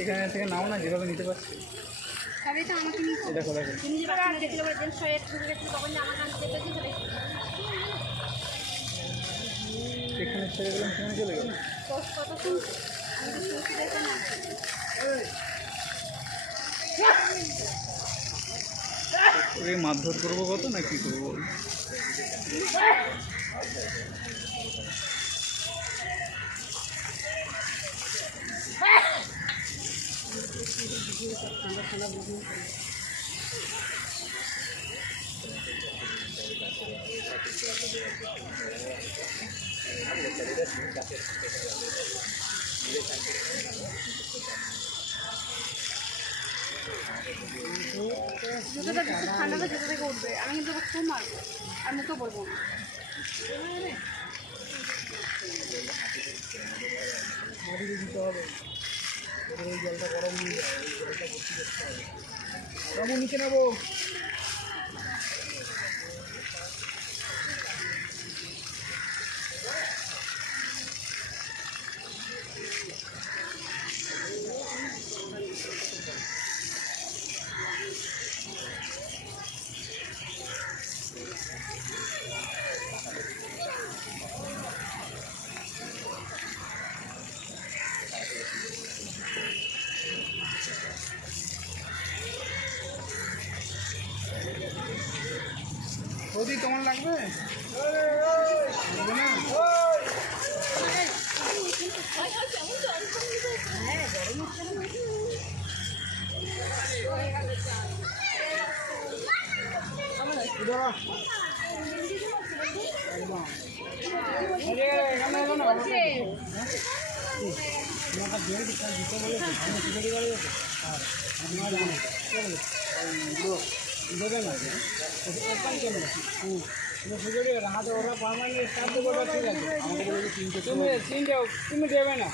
এখানে থেকে নাও না, যেভাবে নিতে পারছি। দেখো দেখো এখানে ছেড়ে গেলাম, সেখানে চলে গেল। মারধর করবো কত না কি করবো? ঠান্ডাটা যেটা থেকে উঠবে, আমি কিন্তু খুব মারবো আর মুখে বলবো না। দিতে হবে, জলটা গরম নিয়ে যাবে, জলটা ভর্তি করতে হবে। বাবু নিচে নেবো। বৌদি তোমার লাগবে? তুমি দেবে না।